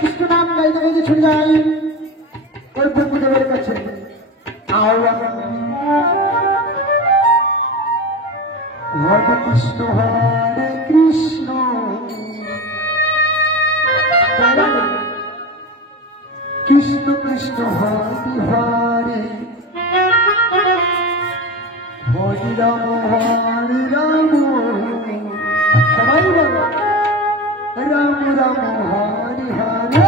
কৃষ্ণ নাম গাইতে গাইতে ছুটে যাই ওই ব্রহ্মদেবের কাছে। হরে কৃষ্ণ হরে কৃষ্ণ কৃষ্ণ কৃষ্ণ হরে হরে হরে রাম হরে রাম সবাই বলো রাম রাম হরে হরে।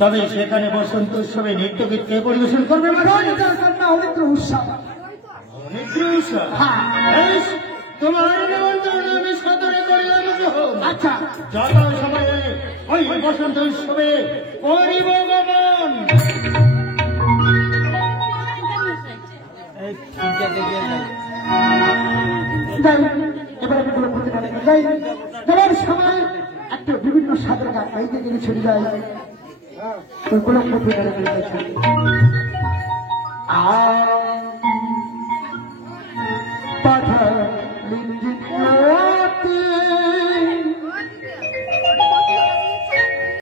তবে সেখানে বসন্ত উৎসবে নৃত্য গীত কে পরিবেশন করবে? তোমার নিমন্ত্রণ আমি সদরে করিলাম। আচ্ছা, যত সময়ে ওই বসন্ত উৎসবে করিব গমন। যাওয়ার সময় একটা বিভিন্ন সাদের গান গাইতে গেলে ছুটে যায়।